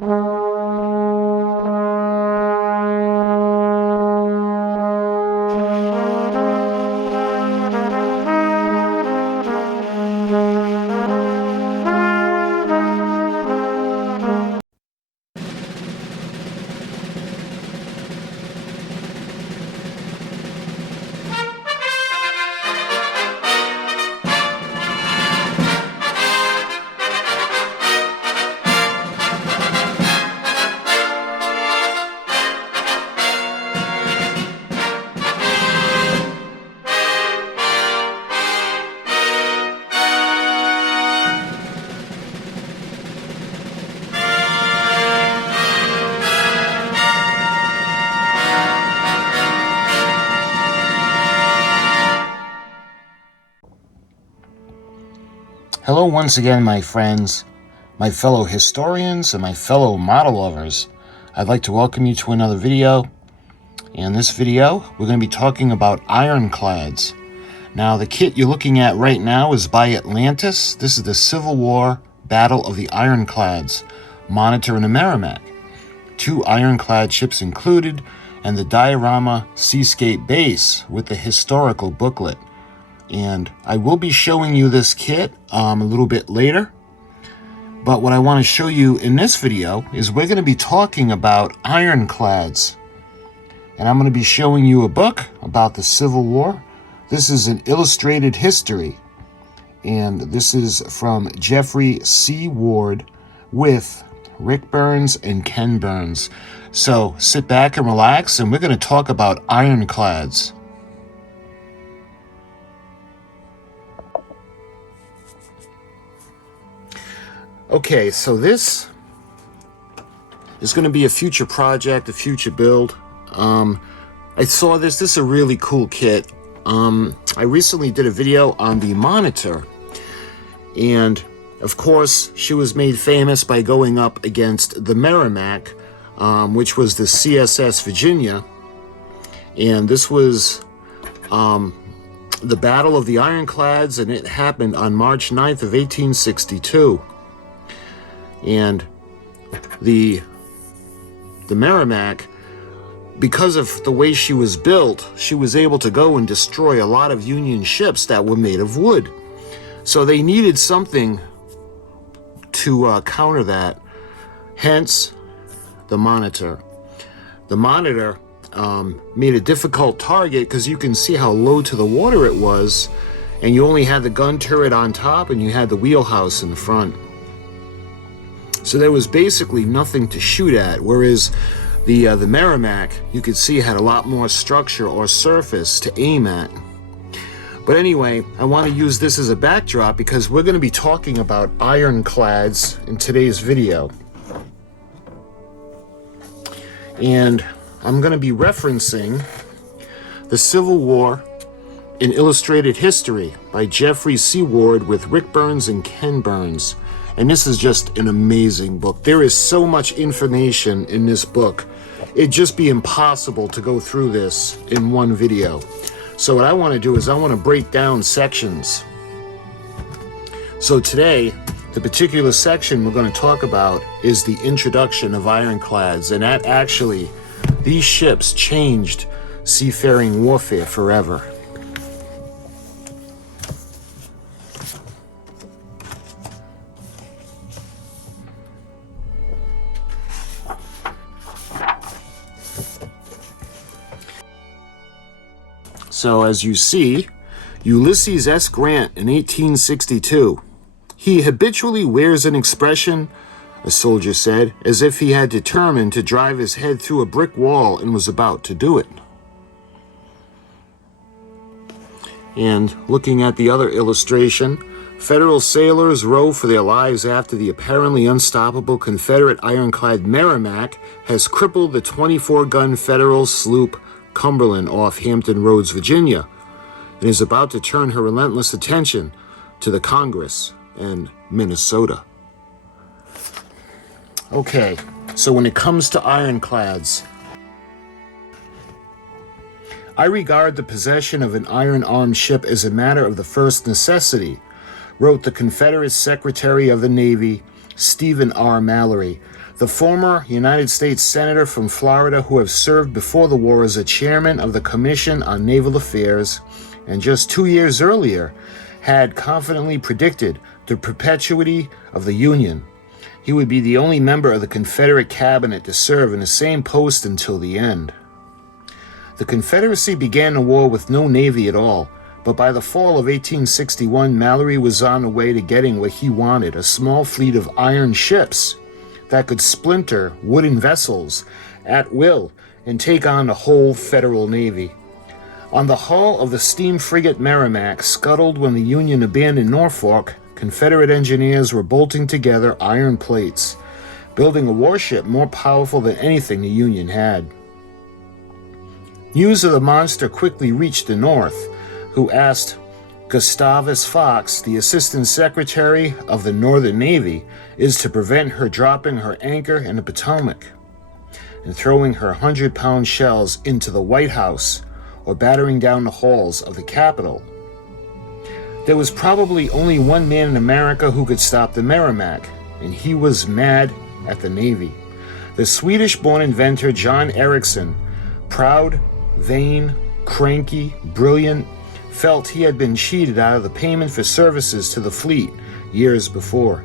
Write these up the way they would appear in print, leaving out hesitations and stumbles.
Hello once again, my friends, my fellow historians, and my fellow model lovers. I'd like to welcome you to another video. In this video, we're going to be talking about Ironclads. Now, the kit you're looking at right now is by Atlantis. This is the Civil War Battle of the Ironclads, Monitor and the Merrimack. 2 ironclad ships included, and the diorama seascape base with the historical booklet. And I will be showing you this kit a little bit later. But what I want to show you in this video is we're going to be talking about Ironclads. And I'm going to be showing you a book about the Civil War. This is an illustrated history. And this is from Geoffrey C. with Rick Burns and Ken Burns. So sit back and relax, and we're going to talk about Ironclads. Okay, so this is going to be a future project, a future build. I saw this. This is a really cool kit. I recently did a video on the Monitor, and of course, she was made famous by going up against the Merrimack, which was the CSS Virginia, and this was the Battle of the Ironclads, and it happened on March 9th of 1862. And the Merrimack, because of the way she was built, she was able to go and destroy a lot of Union ships that were made of wood. So they needed something to counter that. Hence, the Monitor. The Monitor made a difficult target because you can see how low to the water it was, and you only had the gun turret on top and you had the wheelhouse in the front. So there was basically nothing to shoot at, whereas the Merrimack, you could see, had a lot more structure or surface to aim at. But anyway, I want to use this as a backdrop because we're going to be talking about Ironclads in today's video. And I'm going to be referencing The Civil War in Illustrated History by Geoffrey C. with Rick Burns and Ken Burns. And this is just an amazing book. There is so much information in this book. It'd just be impossible to go through this in one video. So what I want to do is I want to break down sections. So today, the particular section we're going to talk about is the introduction of Ironclads. And that actually, these ships changed seafaring warfare forever. So as you see, Ulysses S. Grant in 1862. He habitually wears an expression, a soldier said, as if he had determined to drive his head through a brick wall and was about to do it. And looking at the other illustration, Federal sailors row for their lives after the apparently unstoppable Confederate ironclad Merrimack has crippled the 24-gun Federal sloop Cumberland off Hampton Roads, Virginia, and is about to turn her relentless attention to the Congress and Minnesota. Okay, so when it comes to ironclads, I regard the possession of an iron-armed ship as a matter of the first necessity, wrote the Confederate Secretary of the Navy, Stephen R. Mallory. the former United States Senator from Florida who have served before the war as a chairman of the Commission on Naval Affairs, and just 2 years earlier had confidently predicted the perpetuity of the Union. He would be the only member of the Confederate cabinet to serve in the same post until the end. The Confederacy began the war with no navy at all, but by the fall of 1861, Mallory was on the way to getting what he wanted, a small fleet of iron ships that could splinter wooden vessels at will and take on the whole Federal Navy. On the hull of the steam frigate Merrimac, scuttled when the Union abandoned Norfolk, Confederate engineers were bolting together iron plates, building a warship more powerful than anything the Union had. News of the monster quickly reached the North, who asked Gustavus Fox, the Assistant Secretary of the Northern Navy, is to prevent her dropping her anchor in the Potomac and throwing her 100-pound shells into the White House or battering down the halls of the Capitol. There was probably only one man in America who could stop the Merrimac, and he was mad at the Navy. The Swedish-born inventor John Ericsson, proud, vain, cranky, brilliant, felt he had been cheated out of the payment for services to the fleet years before.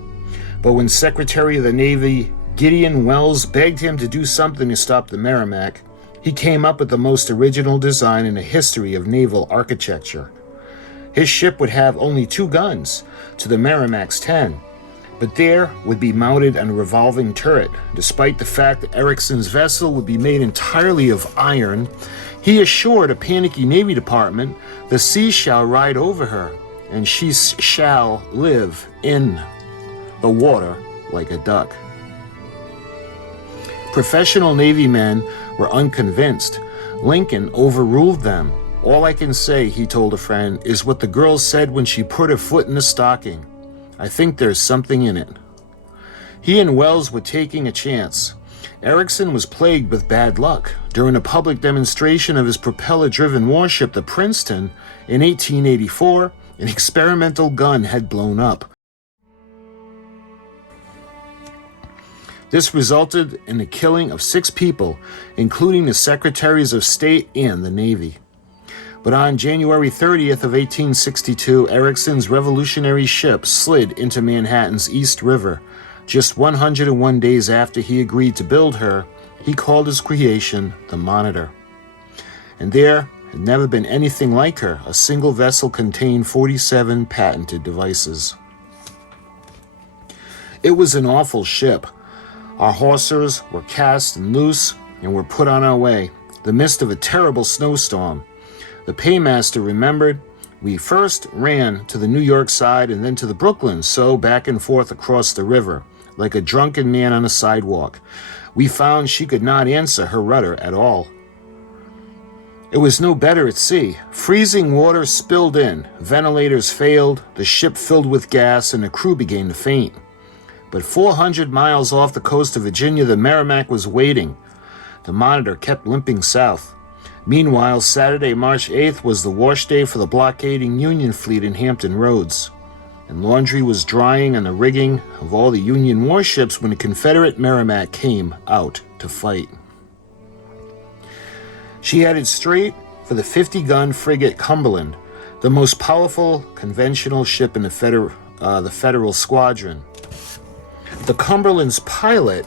But when Secretary of the Navy Gideon Welles begged him to do something to stop the Merrimac, he came up with the most original design in the history of naval architecture. His ship would have only 2 guns to the Merrimac's 10, but there would be mounted on a revolving turret. Despite the fact that Ericsson's vessel would be made entirely of iron, he assured a panicky Navy department, the sea shall ride over her, and she shall live in the water like a duck. Professional Navy men were unconvinced. Lincoln overruled them. All I can say, he told a friend, is what the girl said when she put her foot in the stocking. I think there's something in it. He and Wells were taking a chance. Ericsson was plagued with bad luck. During a public demonstration of his propeller-driven warship, the Princeton, in 1884, an experimental gun had blown up. This resulted in the killing of 6 people, including the Secretaries of State and the Navy. But on January 30th of 1862, Ericsson's revolutionary ship slid into Manhattan's East River. Just 101 days after he agreed to build her, he called his creation the Monitor. And there had never been anything like her. A single vessel contained 47 patented devices. It was an awful ship. Our hawsers were cast and loose and were put on our way, the midst of a terrible snowstorm. The paymaster remembered, we first ran to the New York side and then to the Brooklyn, so back and forth across the river, like a drunken man on a sidewalk. We found she could not answer her rudder at all. It was no better at sea. Freezing water spilled in, ventilators failed, the ship filled with gas, and the crew began to faint. But 400 miles off the coast of Virginia, the Merrimac was waiting. The Monitor kept limping south. Meanwhile, Saturday, March 8th was the wash day for the blockading Union fleet in Hampton Roads, and laundry was drying on the rigging of all the Union warships when the Confederate Merrimac came out to fight. She headed straight for the 50-gun frigate Cumberland, the most powerful conventional ship in the Federal squadron. The Cumberland's pilot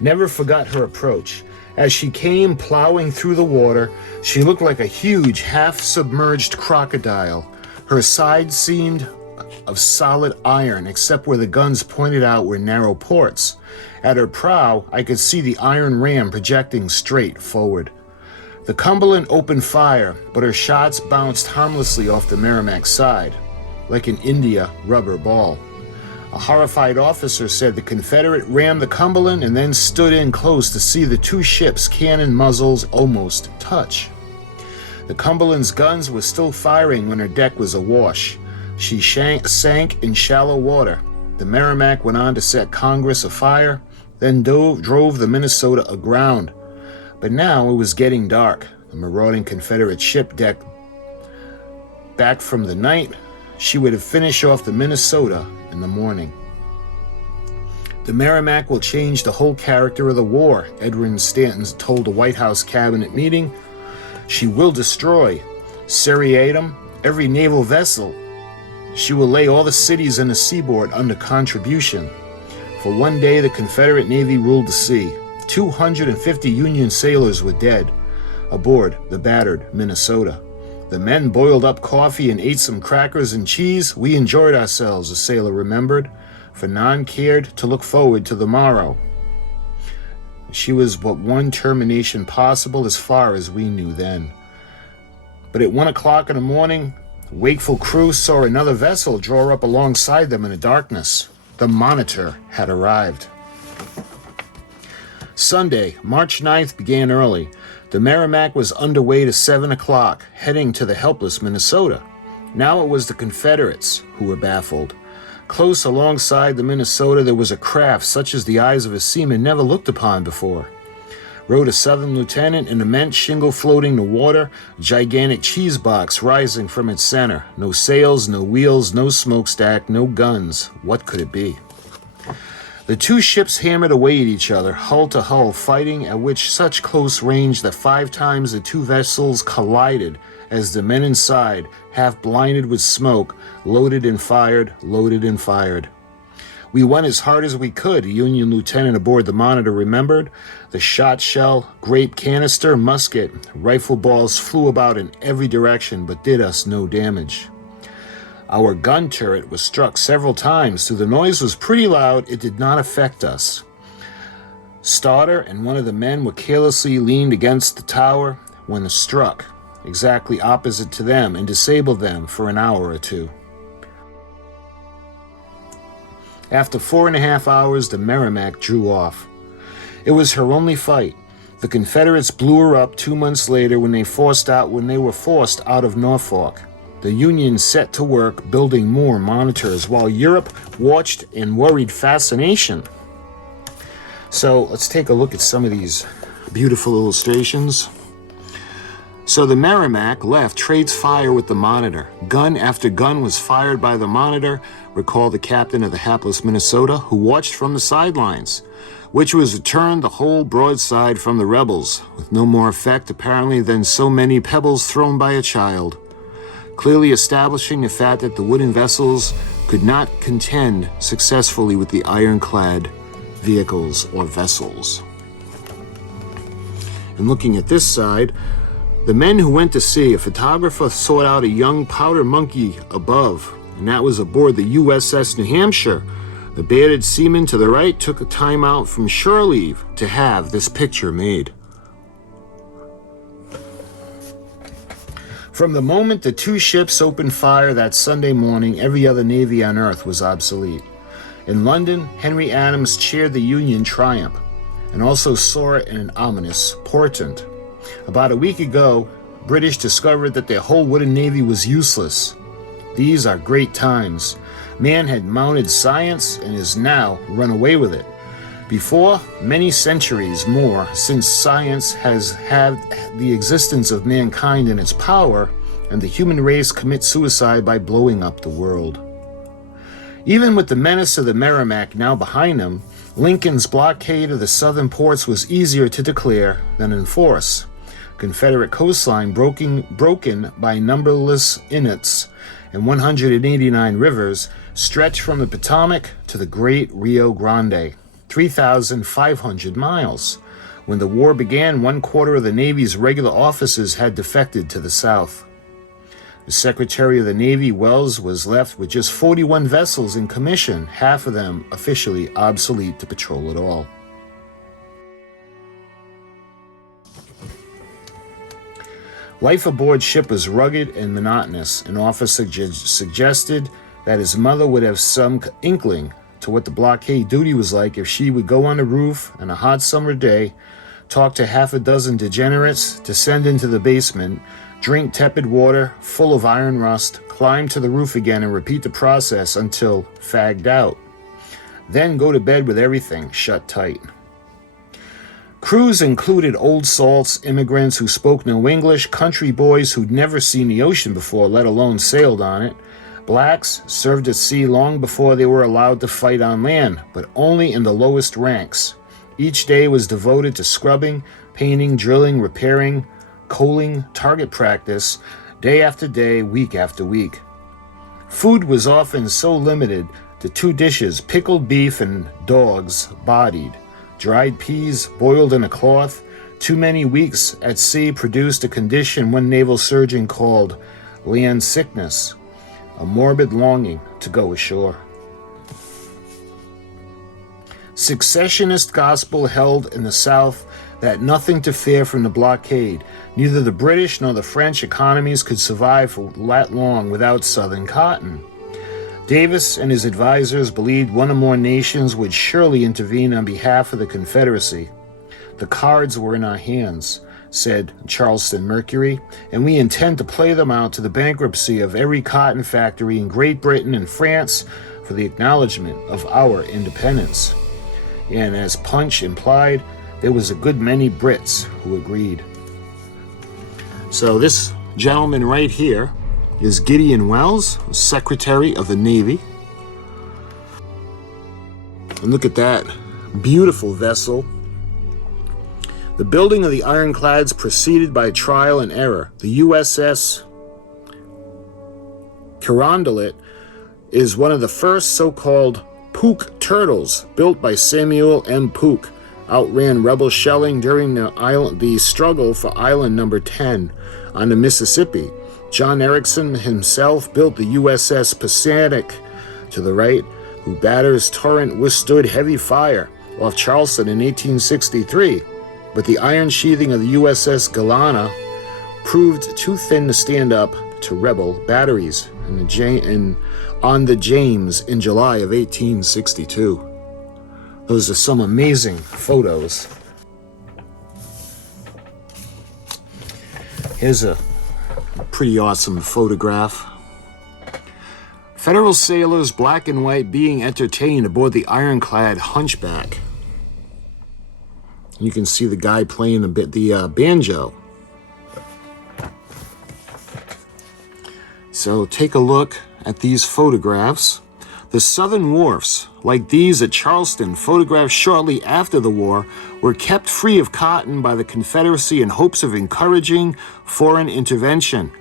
never forgot her approach. As she came plowing through the water, she looked like a huge, half-submerged crocodile. Her sides seemed of solid iron, except where the guns pointed out were narrow ports. At her prow, I could see the iron ram projecting straight forward. The Cumberland opened fire, but her shots bounced harmlessly off the Merrimac's side, like an India rubber ball. A horrified officer said the Confederate rammed the Cumberland and then stood in close to see the 2 ships' cannon muzzles almost touch. The Cumberland's guns were still firing when her deck was awash. She sank in shallow water. The Merrimac went on to set Congress afire, then drove the Minnesota aground. But now it was getting dark. The marauding Confederate ship deck back from the night, she would have finished off the Minnesota in the morning. The Merrimack will change the whole character of the war, Edwin Stanton told a White House cabinet meeting. She will destroy seriatim every naval vessel. She will lay all the cities in the seaboard under contribution. For one day, the Confederate Navy ruled the sea. 250 Union sailors were dead aboard the battered Minnesota. The men boiled up coffee and ate some crackers and cheese. We enjoyed ourselves, a sailor remembered, for none cared to look forward to the morrow. She was but one termination possible as far as we knew then. But at 1 o'clock in the morning, the wakeful crew saw another vessel draw up alongside them in the darkness. The Monitor had arrived. Sunday, March 9th began early. The Merrimack was underway to 7 o'clock, heading to the helpless Minnesota. Now it was the Confederates who were baffled. Close alongside the Minnesota, there was a craft such as the eyes of a seaman never looked upon before. Rode a Southern lieutenant, an immense shingle floating the water, a gigantic cheese box rising from its center. No sails, no wheels, no smokestack, no guns. What could it be? The two ships hammered away at each other, hull to hull, fighting at which such close range that 5 times the two vessels collided as the men inside, half blinded with smoke, loaded and fired, loaded and fired. We went as hard as we could, a Union lieutenant aboard the Monitor remembered. The shot shell, grape canister, musket, rifle balls flew about in every direction but did us no damage. Our gun turret was struck several times, though the noise was pretty loud, it did not affect us. Stoddard and one of the men were carelessly leaned against the tower when it struck, exactly opposite to them, and disabled them for an hour or two. After 4.5 hours, the Merrimack drew off. It was her only fight. The Confederates blew her up 2 months later when they were forced out of Norfolk. The Union set to work building more monitors while Europe watched in worried fascination. So let's take a look at some of these beautiful illustrations. So the Merrimack left trades fire with the Monitor. Gun after gun was fired by the Monitor, recalled the captain of the hapless Minnesota, who watched from the sidelines, which was returned the whole broadside from the rebels, with no more effect apparently than so many pebbles thrown by a child, clearly establishing the fact that the wooden vessels could not contend successfully with the ironclad vehicles or vessels. And looking at this side, the men who went to sea, a photographer sought out a young powder monkey above, and that was aboard the USS New Hampshire. The bearded seaman to the right took a time out from shore leave to have this picture made. From the moment the two ships opened fire that Sunday morning, every other navy on Earth was obsolete. In London, Henry Adams cheered the Union triumph, and also saw it in an ominous portent. About a week ago, British discovered that their whole wooden navy was useless. These are great times. Man had mounted science and is now run away with it. Before, many centuries more, since science has had the existence of mankind in its power, and the human race commits suicide by blowing up the world. Even with the menace of the Merrimack now behind them, Lincoln's blockade of the southern ports was easier to declare than enforce. Confederate coastline broken by numberless inlets and 189 rivers stretched from the Potomac to the great Rio Grande, 3,500 miles. When the war began, 1/4 of the Navy's regular officers had defected to the South. The Secretary of the Navy, Wells, was left with just 41 vessels in commission, half of them officially obsolete to patrol at all. Life aboard ship was rugged and monotonous. An officer suggested that his mother would have some inkling to what the blockade duty was like if she would go on the roof on a hot summer day, talk to half a dozen degenerates, descend into the basement, drink tepid water full of iron rust, climb to the roof again and repeat the process until fagged out. Then go to bed with everything shut tight. Crews included old salts, immigrants who spoke no English, country boys who'd never seen the ocean before, let alone sailed on it, Blacks served at sea long before they were allowed to fight on land, but only in the lowest ranks. Each day was devoted to scrubbing, painting, drilling, repairing, coaling, target practice, day after day, week after week. Food was often so limited to 2 dishes, pickled beef and dogs bodied, dried peas boiled in a cloth. Too many weeks at sea produced a condition one naval surgeon called land sickness, a morbid longing to go ashore. Secessionist gospel held in the South that nothing to fear from the blockade. Neither the British nor the French economies could survive for that long without Southern cotton. Davis and his advisors believed one or more nations would surely intervene on behalf of the Confederacy. The cards were in our hands, said Charleston Mercury, and we intend to play them out to the bankruptcy of every cotton factory in Great Britain and France for the acknowledgement of our independence. And as Punch implied, there was a good many Brits who agreed. So this gentleman right here is Gideon Welles, Secretary of the Navy. And look at that beautiful vessel. The building of the Ironclads proceeded by trial and error. The USS Carondelet is one of the first so-called Pook turtles built by Samuel M. Pook. Outran rebel shelling during the struggle for Island Number 10 on the Mississippi. John Erickson himself built the USS Passaic to the right, who batter's torrent withstood heavy fire off Charleston in 1863. But the iron sheathing of the USS Galana proved too thin to stand up to rebel batteries on the James in July of 1862. Those are some amazing photos. Here's a pretty awesome photograph. Federal sailors, black and white, being entertained aboard the ironclad Hunchback. You can see the guy playing the banjo. So take a look at these photographs. The southern wharfs, like these at Charleston, photographed shortly after the war, were kept free of cotton by the Confederacy in hopes of encouraging foreign intervention.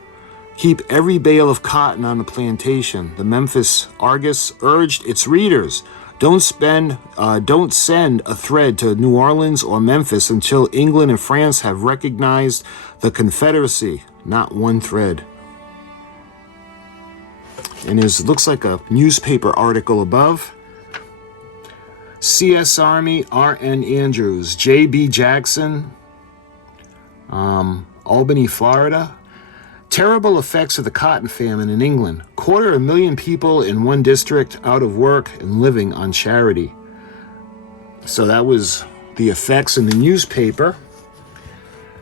Keep every bale of cotton on the plantation. The Memphis Argus urged its readers, don't send a thread to New Orleans or Memphis until England and France have recognized the Confederacy. Not one thread. And it looks like a newspaper article above. C.S. Army, R.N. Andrews, J.B. Jackson, Albany, Florida. Terrible effects of the cotton famine in England. 250,000 people in one district out of work and living on charity. So that was the effects in the newspaper.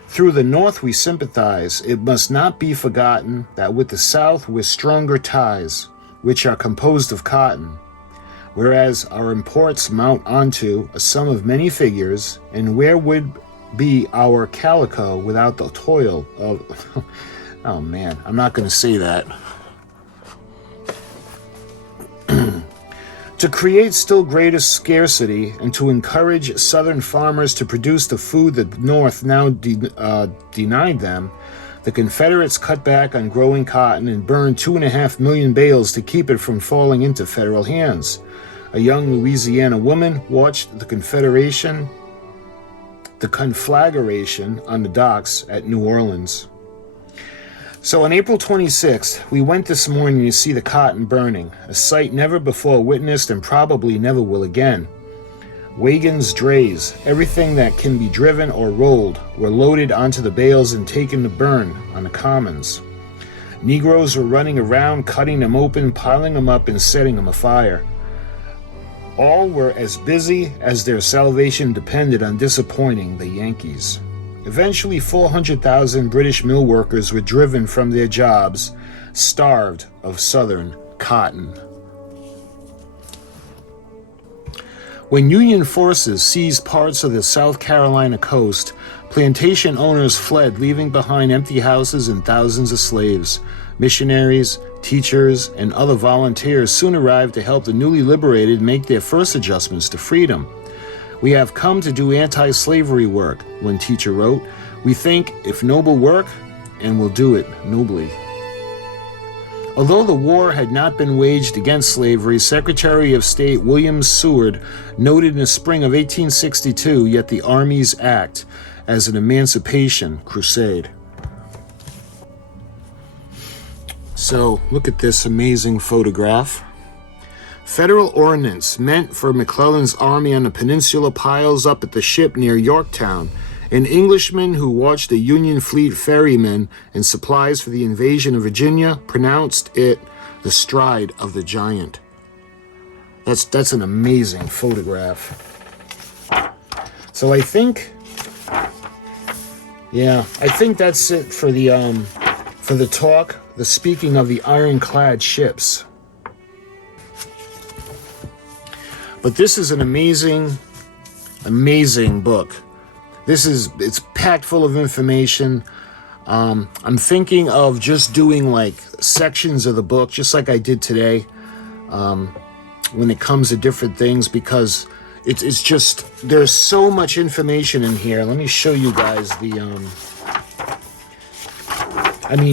Through the North we sympathize. It must not be forgotten that with the South we're stronger ties, which are composed of cotton, whereas our imports mount onto a sum of many figures, and where would be our calico without the toil of... Oh man, I'm not going to say that. To create still greater scarcity and to encourage Southern farmers to produce the food the North now denied them, the Confederates cut back on growing cotton and burned 2.5 million bales to keep it from falling into federal hands. A young Louisiana woman watched the conflagration on the docks at New Orleans. So on April 26th, we went this morning to see the cotton burning, a sight never before witnessed and probably never will again. Wagons, drays, everything that can be driven or rolled were loaded onto the bales and taken to burn on the commons. Negroes were running around, cutting them open, piling them up, and setting them afire. All were as busy as their salvation depended on disappointing the Yankees. Eventually, 400,000 British mill workers were driven from their jobs, starved of Southern cotton. When Union forces seized parts of the South Carolina coast, Plantation owners fled, leaving behind empty houses and thousands of slaves. Missionaries, teachers, and other volunteers soon arrived to help the newly liberated make their first adjustments to freedom. "We have come to do anti-slavery work," one teacher wrote. "We think if noble work, and we'll do it nobly." Although the war had not been waged against slavery, Secretary of State William Seward noted in the spring of 1862, yet the Armies act as an emancipation crusade. So, look at this amazing photograph. Federal ordnance meant for McClellan's army on the peninsula piles up at the ship near Yorktown. An Englishman who watched the Union fleet ferrymen and supplies for the invasion of Virginia pronounced it the stride of the giant. That's an amazing photograph. So I think that's it for the talk, the speaking of the ironclad ships. But this is an amazing, amazing book. It's packed full of information. I'm thinking of just doing like sections of the book, just like I did today, when it comes to different things, because it's just, there's so much information in here. Let me show you guys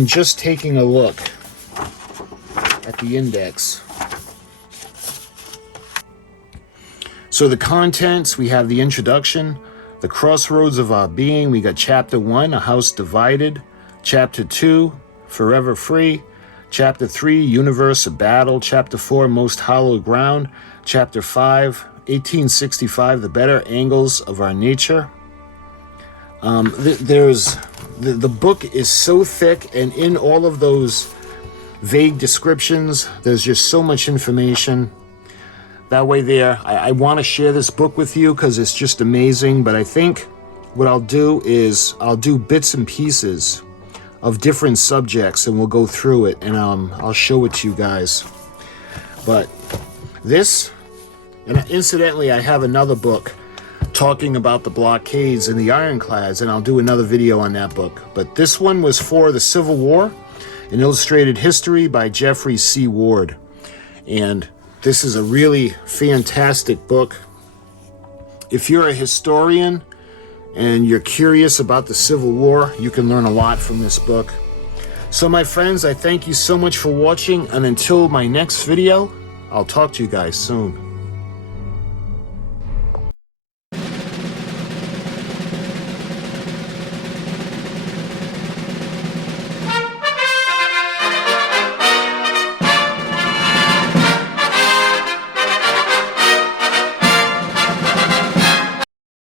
just taking a look at the index. So the contents, we have the introduction, the crossroads of our being. We got chapter 1, a house divided. Chapter 2, forever free. Chapter 3, universe, a battle. Chapter 4, most hallowed ground. Chapter 5, 1865, the better angles of our nature. The book is so thick, and in all of those vague descriptions, there's just so much information. That way there, I want to share this book with you because it's just amazing, but I think what I'll do is I'll do bits and pieces of different subjects, and we'll go through it, and I'll show it to you guys. But this, and incidentally, I have another book talking about the blockades and the ironclads, and I'll do another video on that book. But this one was for the Civil War, an illustrated history by Geoffrey C. Ward. And this is a really fantastic book. If you're a historian and you're curious about the Civil War, you can learn a lot from this book. So my friends, I thank you so much for watching, and until my next video, I'll talk to you guys soon.